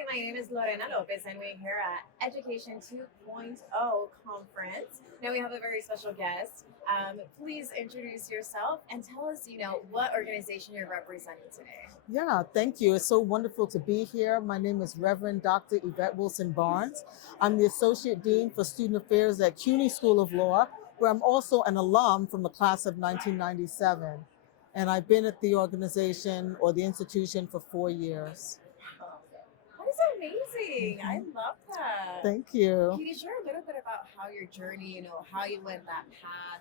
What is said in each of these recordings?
Hi, my name is Lorena Lopez, and we're here at Education 2.0 conference. Now we have a very special guest. Please introduce yourself and tell us, what organization you're representing today. Yeah, thank you. It's so wonderful to be here. My name is Reverend Dr. Yvette Wilson-Barnes. I'm the Associate Dean for Student Affairs at CUNY School of Law, where I'm also an alum from the class of 1997. And I've been at the organization or the institution for 4 years. Wow, that is amazing. I Mhm. love that. Thank you. Can you share a little bit about how your journey, how you went that path,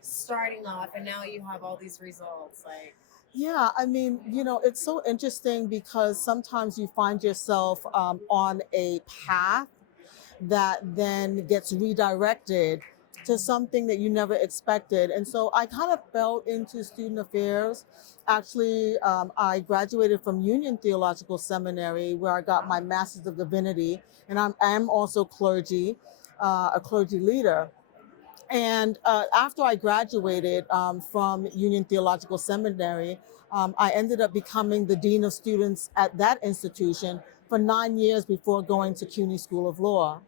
starting off, and now you have all these results? Like, Yeah, it's so interesting because sometimes you find yourself on a path that then gets redirected to something that you never expected. And so I kind of fell into student affairs. Actually, I graduated from Union Theological Seminary, where I got my Master's of Divinity, and I am also a clergy leader. And after I graduated from Union Theological Seminary, I ended up becoming the Dean of Students at that institution for 9 years before going to CUNY School of Law.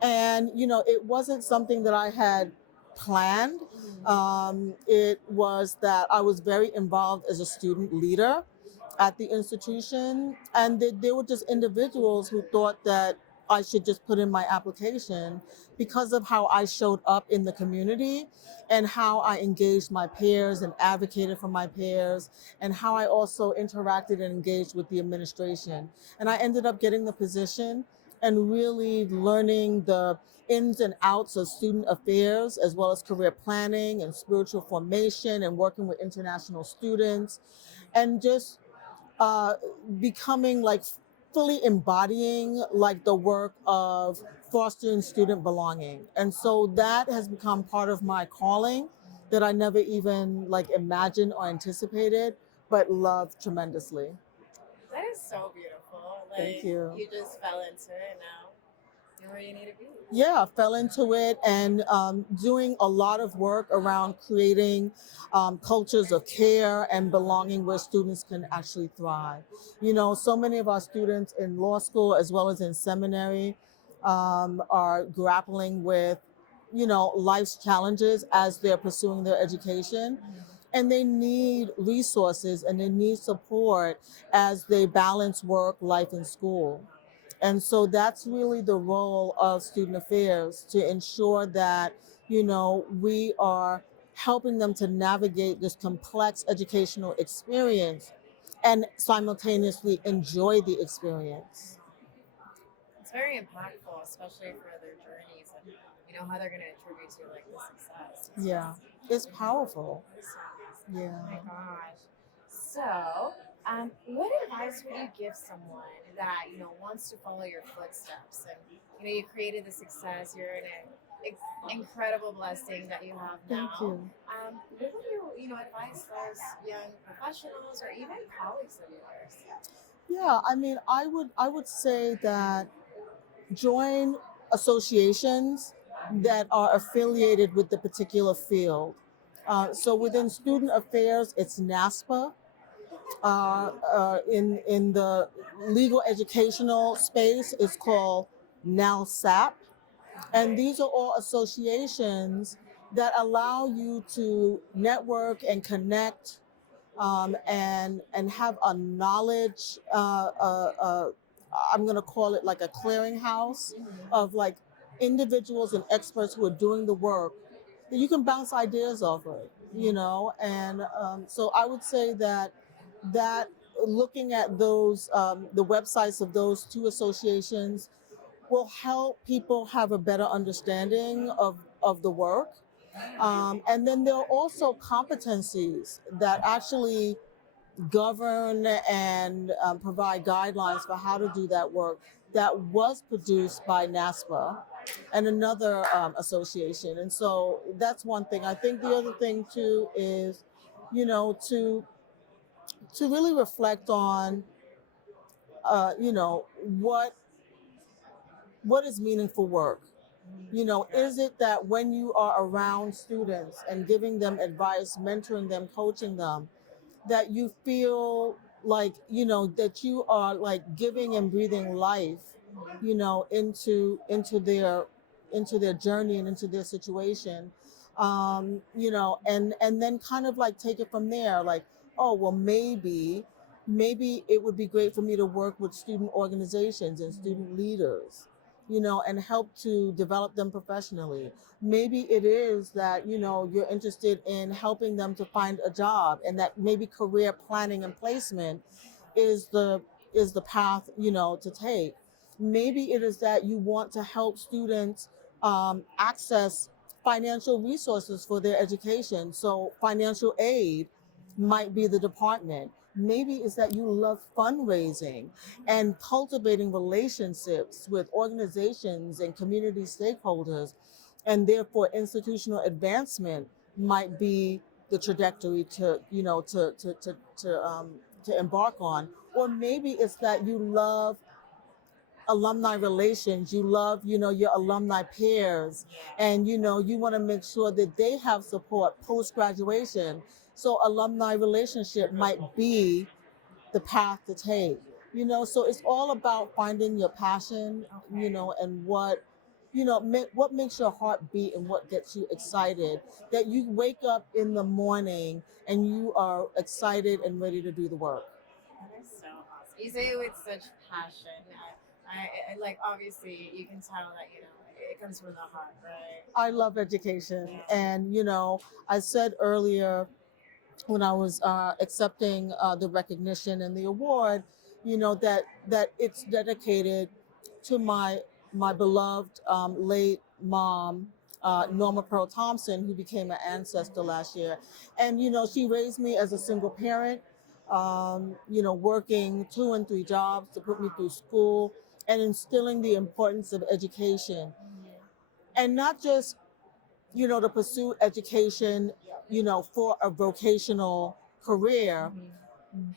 And, it wasn't something that I had planned. It was that I was very involved as a student leader at the institution. And there were just individuals who thought that I should just put in my application because of how I showed up in the community and how I engaged my peers and advocated for my peers and how I also interacted and engaged with the administration. And I ended up getting the position and really learning the ins and outs of student affairs, as well as career planning and spiritual formation and working with international students, and just uh, becoming like fully embodying like the work of fostering student belonging. And so that has become part of my calling that I never even like imagined or anticipated, but love tremendously. that is so beautiful. Thank Like, you. you just fell into it, and now you're where you need to be. Yeah, fell into it and doing a lot of work around creating cultures of care and belonging where students can actually thrive. So many of our students in law school as well as in seminary are grappling with, life's challenges as they're pursuing their education. And they need resources and they need support as they balance work, life, and school. And so that's really the role of student affairs to ensure that, we are helping them to navigate this complex educational experience and simultaneously enjoy the experience. It's very impactful, especially for their journeys and how they're going to attribute to like the success. Yeah, it's powerful. It's so amazing. Oh my Yeah. gosh. So, what advice would you give someone that wants to follow your footsteps? And you created the success. You're in an incredible blessing that you have Thank now. you. What would you advise those young professionals or even colleagues of yours? Yeah, I would say that join associations that are affiliated with the particular field. So within student affairs, it's NASPA. In the legal educational space, it's called NALSAP. And these are all associations that allow you to network and connect and have a knowledge. I'm going to call it like a clearinghouse of like individuals and experts who are doing the work that you can bounce ideas off of. And so I would say that looking at those the websites of those two associations will help people have a better understanding of the work. And then there are also competencies that actually govern and provide guidelines for how to do that work that was produced by NASPA and another association. And so that's one thing. I think the other thing too is, to really reflect on, what is meaningful work. Is it that when you are around students and giving them advice, mentoring them, coaching them, that you feel like, that you are like giving and breathing life, into their journey and into their situation. And then kind of like take it from there, like, oh, well, maybe it would be great for me to work with student organizations and student leaders, and help to develop them professionally. Maybe it is that, you're interested in helping them to find a job, and that maybe career planning and placement is the path, to take. Maybe it is that you want to help students access financial resources for their education. So financial aid might be the department. Maybe it's that you love fundraising and cultivating relationships with organizations and community stakeholders, and therefore institutional advancement might be the trajectory to embark on. Or maybe it's that you love alumni relations, you love, your alumni peers, and, you want to make sure that they have support post-graduation. So alumni relationship might be the path to take, so it's all about finding your passion, and what makes your heart beat and what gets you excited, that you wake up in the morning and you are excited and ready to do the work. That is so awesome. You say it with such passion. I like, obviously you can tell that it comes from the heart, right? I love education, and I said earlier when I was accepting the recognition and the award, that it's dedicated to my beloved late mom, Norma Pearl Thompson, who became an ancestor last year. And she raised me as a single parent, working 2 and 3 jobs to put me through school and instilling the importance of education, and not just to pursue education, for a vocational career,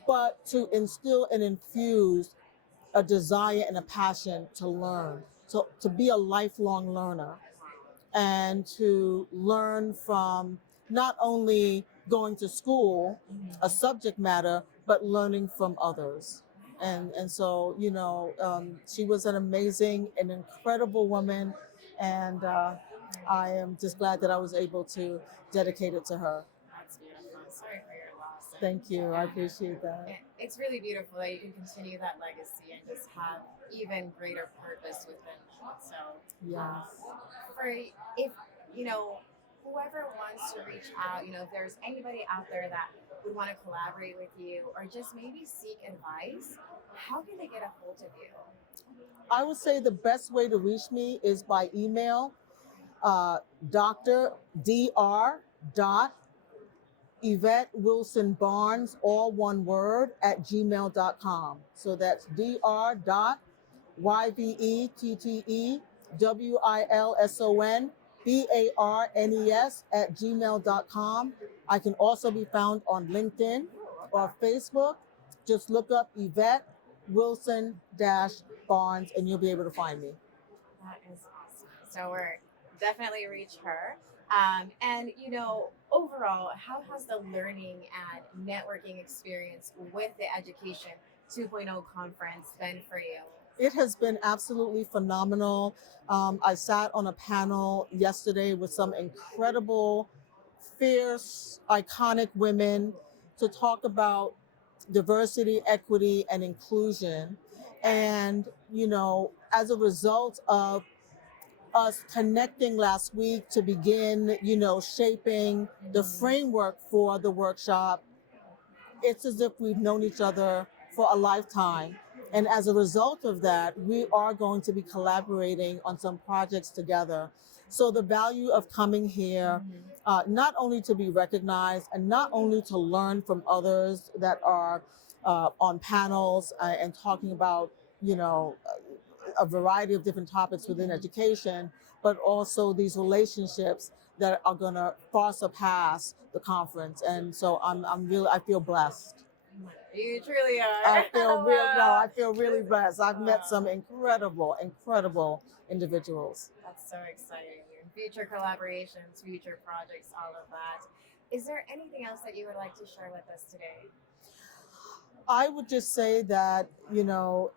but to instill and infuse a desire and a passion to learn, to be a lifelong learner, and to learn from not only going to school, a subject matter, but learning from others. And so, she was an amazing and incredible woman. And I am just glad that I was able to dedicate it to her. That's beautiful. Sorry for your loss. Thank you. I appreciate that. It's really beautiful that you can continue that legacy and just have even greater purpose within that. So, Yes. for if whoever wants to reach out, if there's anybody out there that would want to collaborate with you or just maybe seek advice, how can they get a hold of you? I would say the best way to reach me is by email, Dr. Yvette Wilson-Barnes, all one word, at gmail.com. So that's DrYvetteWilsonBarnes at gmail.com. I can also be found on LinkedIn or Facebook. Just look up Yvette Wilson-Barnes and you'll be able to find me. That is awesome. So we're definitely reach her. And overall, how has the learning and networking experience with the Education 2.0 conference been for you? It has been absolutely phenomenal. I sat on a panel yesterday with some incredible, fierce, iconic women to talk about diversity, equity, and inclusion. And, as a result of us connecting last week to begin, shaping the framework for the workshop, it's as if we've known each other for a lifetime. And as a result of that, we are going to be collaborating on some projects together. So the value of coming here, not only to be recognized and not only to learn from others that are on panels and talking about, a variety of different topics within education, but also these relationships that are going to far surpass the conference. And so I feel blessed. You truly are. I feel really blessed. I've met some incredible individuals. That's so exciting. Future collaborations, future projects, all of that. Is there anything else that you would like to share with us today? I would just say that,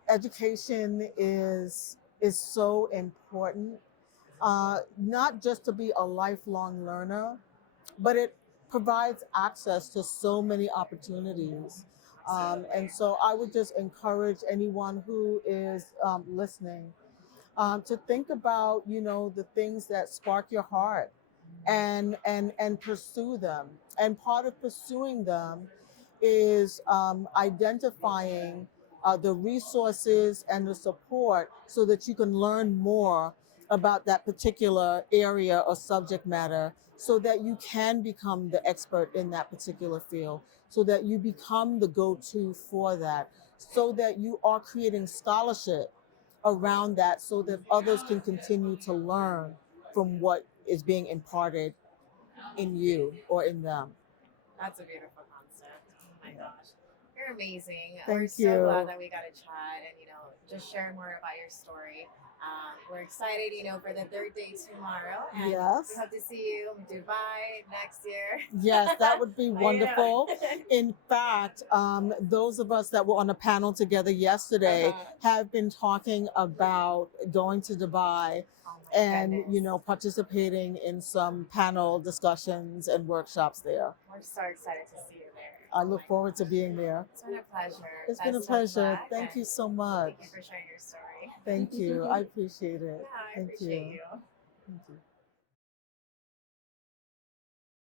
education is so important, not just to be a lifelong learner, but it provides access to so many opportunities. And Absolutely. so I would just encourage anyone who is listening to think about, the things that spark your heart and pursue them. And part of pursuing them is identifying the resources and the support so that you can learn more about that particular area or subject matter so that you can become the expert in that particular field, so that you become the go-to for that, so that you are creating scholarship around that so that others can continue to learn from what is being imparted in you or in them. That's a beautiful concept. Oh my gosh. You're amazing. We're Thank so glad you. that we got to chat and, just share more about your story. We're excited, for the third day tomorrow. And we Yes. hope to see you in Dubai next year. Yes, that would be I wonderful. know. In fact, those of us that were on a panel together yesterday Uh-huh. have been talking about going to Dubai Oh my and, goodness. participating in some panel discussions and workshops there. We're so excited to see you there. I Oh look my forward to gosh. being there. It's been a pleasure. It's been a Best of pleasure. luck. Thank And you so much. thank you for sharing your story. Thank you. I appreciate it. Yeah, I Thank appreciate you. you.